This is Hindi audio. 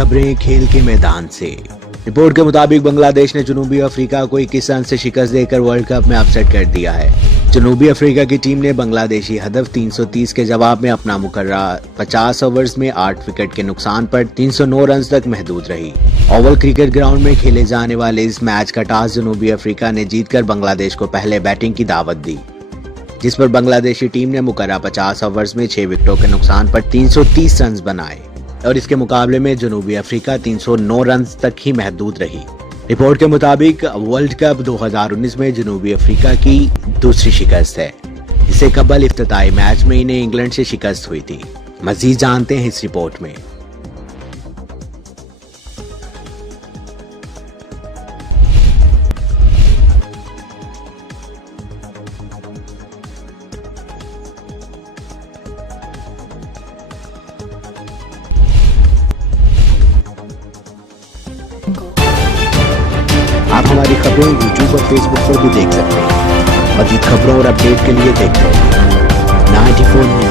खबरें खेल के मैदान से। रिपोर्ट के मुताबिक बांग्लादेश ने जनूबी अफ्रीका को 21 रन से शिकस्त देकर वर्ल्ड कप में अपसेट कर दिया है। जनूबी अफ्रीका की टीम ने बांग्लादेशी हदफ 330 के जवाब में अपना मुकर्रा 50 ओवर्स में 8 विकेट के नुकसान पर 309 रन तक महदूद रही। ओवल क्रिकेट ग्राउंड में खेले जाने वाले इस मैच का टॉस जनूबी अफ्रीका ने जीतकर बांग्लादेश को पहले बैटिंग की दावत दी, जिस पर बांग्लादेशी टीम ने मुकर्रा 50 ओवर्स में 6 विकेटों के नुकसान पर 330 रन बनाए और इसके मुकाबले में जनूबी अफ्रीका 309 रन तक ही महदूद रही। रिपोर्ट के मुताबिक वर्ल्ड कप 2019 में जनूबी अफ्रीका की दूसरी शिकस्त है। इससे कबल इफ्तिताई मैच में इन्हें इंग्लैंड से शिकस्त हुई थी। मजीद जानते हैं इस रिपोर्ट में। आप हमारी खबरें यूट्यूब और फेसबुक पर भी देख सकते हैं। मज़ीद खबरों और अपडेट के लिए देखते हैं 94 न्यूज़।